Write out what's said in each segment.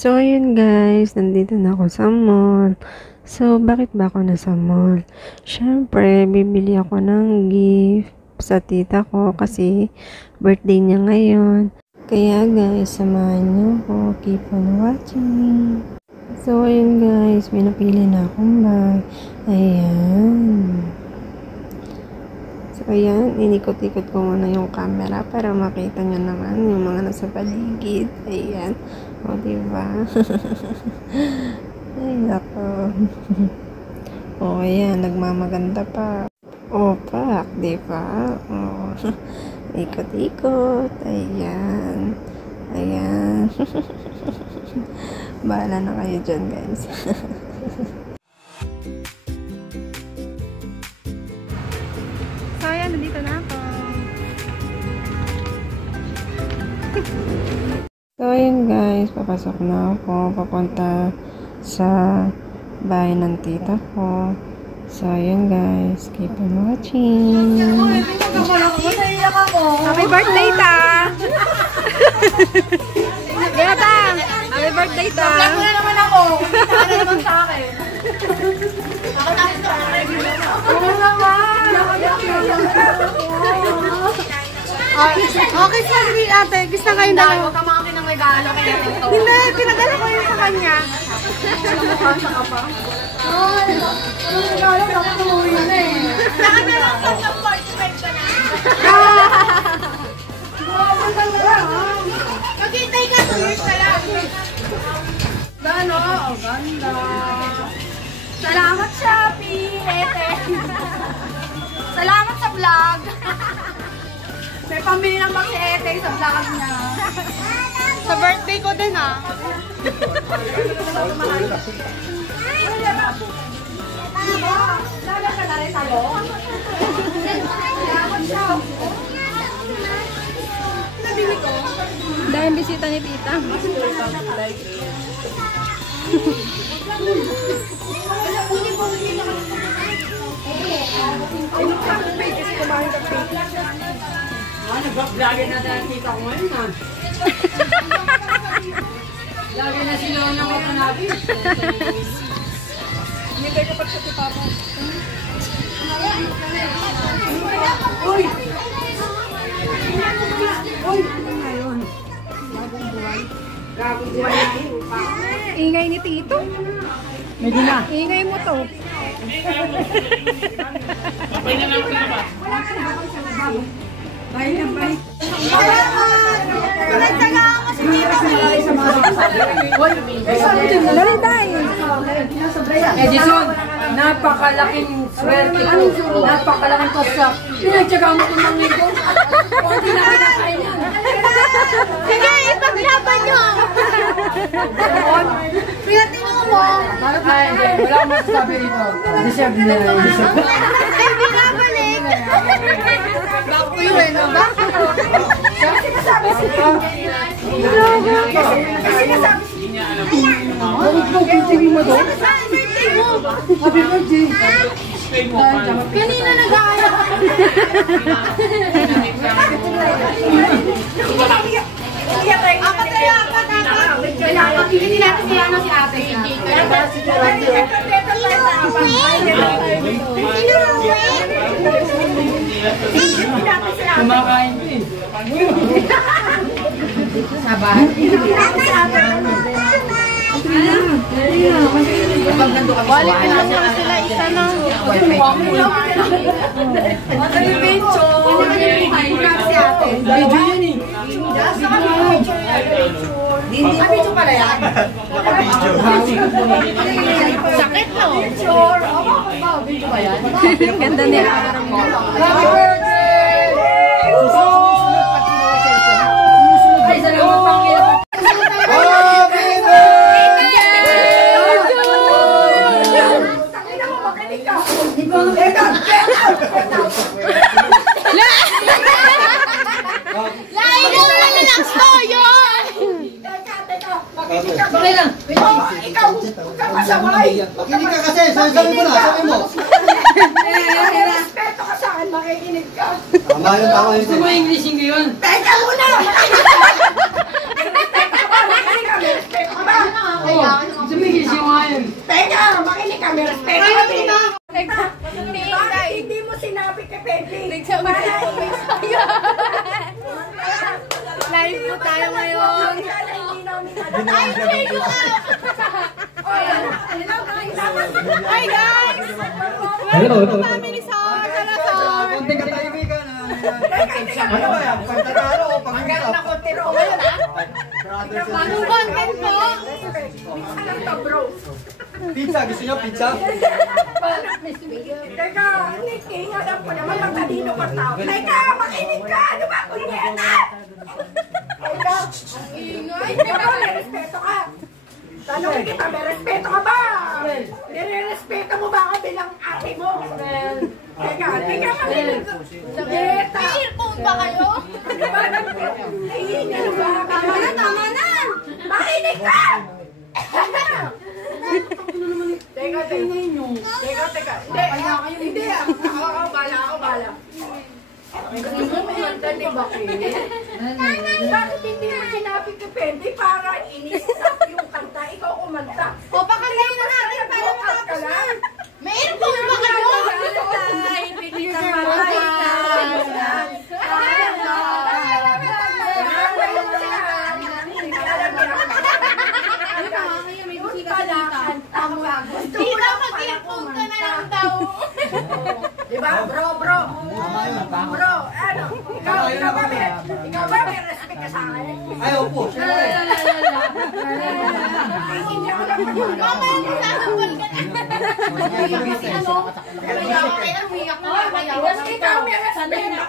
So, ayun guys, nandito na ako sa mall. So, bakit ba ako nasa mall? Siyempre, bibili ako ng gift sa tita ko kasi birthday niya ngayon. Kaya guys, samahan niyo ako. Keep on watching. So, ayun guys, may napili na akong bag. Ayan. So, ayan, inikot-ikot ko muna yung camera para makita nyo naman yung mga nasa paligid. Ayan. O, diba? Ay, nako. O, ayan, nagmamaganda pa. O, pak, diba? O, ikot-ikot. Ayan. Ayan. Bahala na kayo dyan, guys. So, ayan, nandito na ako. So, ayan guys, papasok na ako. Papunta sa bahay ng tita ko. So, ayan guys, keep on watching. Happy birthday, ta! Gata! Happy birthday, ta! Vlog mo na naman ako! Kita ka na naman sa akin. Ako na ito. Ano naman? Okay, sorry ate. Kiss na kayo dalawa. Huwag ka makakin ng regalo kaya ito. Hindi, pinadala ko yun sa kanya. Nakakasa ka pa? Ay, anong regalo? Dapat umuwi na eh. Nakameron ka ng 45 ka na. Maghintay ka, 2 years ka lang. Gano? Oh, ganda. Salamat, Shopee. Ete. Salamat sa vlog. May pambili ng bang si Ete sa vlog niya. Sa birthday ko din ah. Lala ka na rin sa'yo? Salamat siya. Nabili ko. Dahil bisita ni tita. Nag-vlogger na dahil kita ko ngayon ha. Lagi na sila ng mga nabi. Hinintay ko pa siya si Papa. Uy! Uy! Ano na yun? Bagong buhay. Bagong buhay na yun. Ingay ni tito. Medyo na. Ingay mo to. Babay na lang sila ba? Wala ka na ba sa bago? Bye na, bye. Pinagtagaan ko si Tito. Dali tayo. Edison, napakalaking swerte ko. Napakalaking kosak. Pinagtagaan mo kung nangin ko. Kunti na kinakain yan. Sige, ipaglaban nyo. Pinatingin mo. Ay, wala akong masasabi rito. Deserve na lang. Ay, binabalik. Back to you eh, no? Back to you. Kasi nasabi si Kasi nasabi si Huwag mo, pintigil mo doon. Happy birthday. Kanina nag-aaral. Apat tayo, apat. Kailangan, hindi natin si Ana si ate. Kaya ba si kumakain ko eh. Sabahan. Balik na lang sila isa na. Video yun eh. Video pala yan. Sakit no? Video ba yan? Ganda nila. Happy birthday! Ay, salamat pang kilo. Ikaw, kasabay. Makinig ka kasi, sabi mo na, sabi mo. Respeto ka sa akin, makikinig ka. Tama yun, tama yun. Gusto mo English ngayon? Teka muna! Respeto ka ba? Makinig ka, respeto ka ba? Sumigis yung ngayon. Teka, makinig ka, may respeto ka din. Bakit hindi mo sinabi kay Pepe? Live po tayo ngayon. Hi guys! Welcome to Family Song! Konting katahimikan. Ano ba yan? Pagtatalo o pag-usap? Anong content po? Alam ka, bro. Pizza, gusto niyo pizza? Teka, Nicky, alam ko naman magtalino ka tao. Teka, makinig ka! Ano ba, kunyeta? Teka, teka, may respeto ka. Tanong kita, may respeto ka ba? Nire-respeto mo ba ako bilang ate mo? Teka, makinig ka. Kunyeta! May earphone ba kayo? Ano ba? Tama na! Makinig ka! Teka. Hindi. Ako, bala. Bakit hindi mo sinabi kay Pepe para inis-stop yung kanta? Ikaw kumanta. O, pakantayin na natin para matapos na. May earphone ba kayo? Tita, mag-earphone ka na lang daw. Diba, bro? Bro, ano? Ikaw ba may respect ka sa akin? Ay, opo. Hindi ako lang magmamahal. Mamaya mo sasambal ka na. Tapos ikaw may respect ka.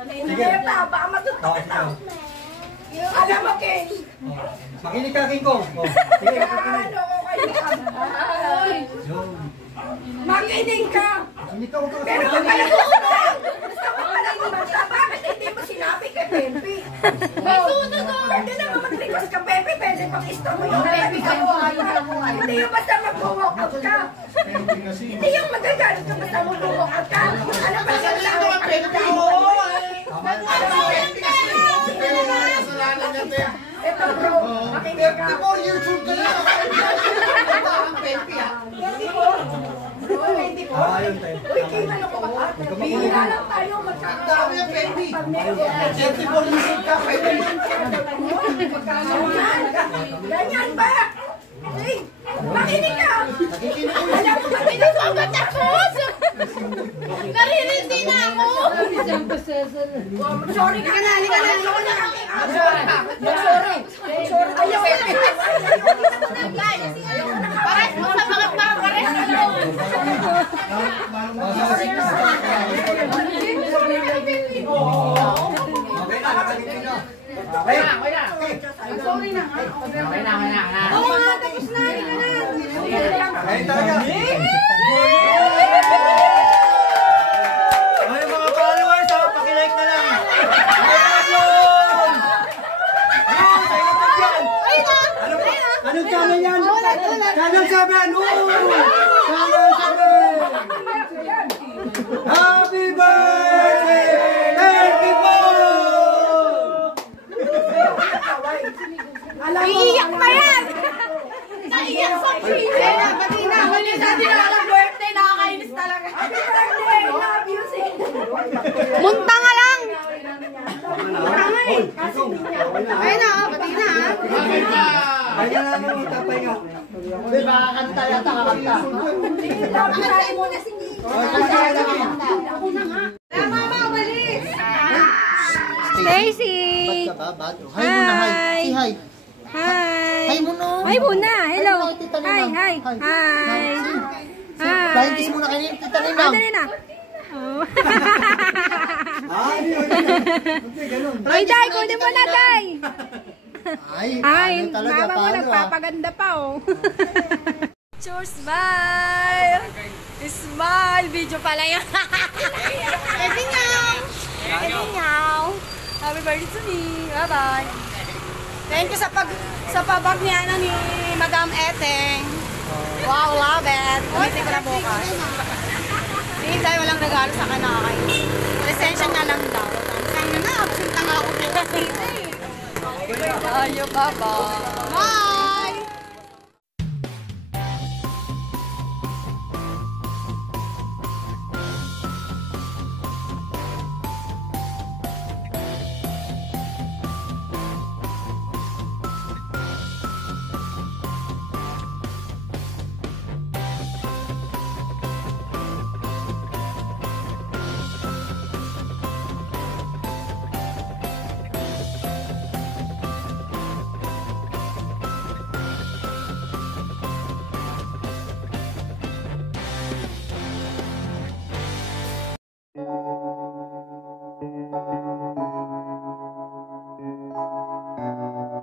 Kunyeta, baka matutok kita. Alam mo, King. Makinig ka, King Kong. Sige. Ano ko kayo? Makinig ka. Makinig ka, huwag ka. Pero kung pala gusto ko pala kumanta, bakit hindi mo sinabi kay Pepe? May sunod o. Pwede naman mag-request ka, Pepe. Pwede pag-istore mo yung Pepe ka. Hindi yung basta mag-walkout ka. Hindi yung magagalit ka basta mag-walkout ka. Ano ba sa lang ang Pepe mo? Ito bro, makinig ka. YouTube ka na. Ayun tayo. Uy, King, ano ko ba? Bihira lang tayo magkakaroon. Siyempre, for YouTube ka. Pwede. Ganyan ba? Hey, makinig ka! Nakikinig ko. Alam mo ba, Pinasagot ako! Naririndi na ako! sorry ka na, halika na. Sorry. Ayaw ko na. Pares mo sa mga pares na loob! Okay na, nakakinig na. Okay. Oo nga, tapos na! Halika na! Ayun talaga. Ay, mga followers, pakilike na lang. Ayun! Ayun, ayun na dyan. Anong channel yan? Channel 7! Channel 7! Happy birthday! Happy Iiyak pa yan! Naiyak sa freezer! Pati na, huli sa atin na birthday, nakakainis talaga. Munta nga lang! Munta nga eh! Ayun na, pati na ha. Kaya na naman tapay nga. Hindi, makakanta yata, kakanta. Pakasain mo na si Mama, walis! Stacy! Hi muna, hi. Say hi. Hi! Hi muna. Hi muna! Hello! Hi, Tita Hi! Ninang. Hi! Hi! Hi! Flying kiss muna kayo, Tita Ninang. Dali na! Oh. Hindi, ganun. Ay, Day! Kunin mo na, Day! Ay, Ay, ano talaga, mama mo paano, nagpapaganda pa, oh. Cheers, smile! Smile! Video pala yun. Happy now! Happy now! Happy birthday to me! Bye-bye! Thank you sa pabag ni, ni Madam Eteng. Wow, love it! Umitin ko na bukas. Hindi tayo walang regalo sa akin nakakain. Presensya na lang daw. Sana na, absent na nga ako bukas dito eh. Tayo, bye-bye! Bye!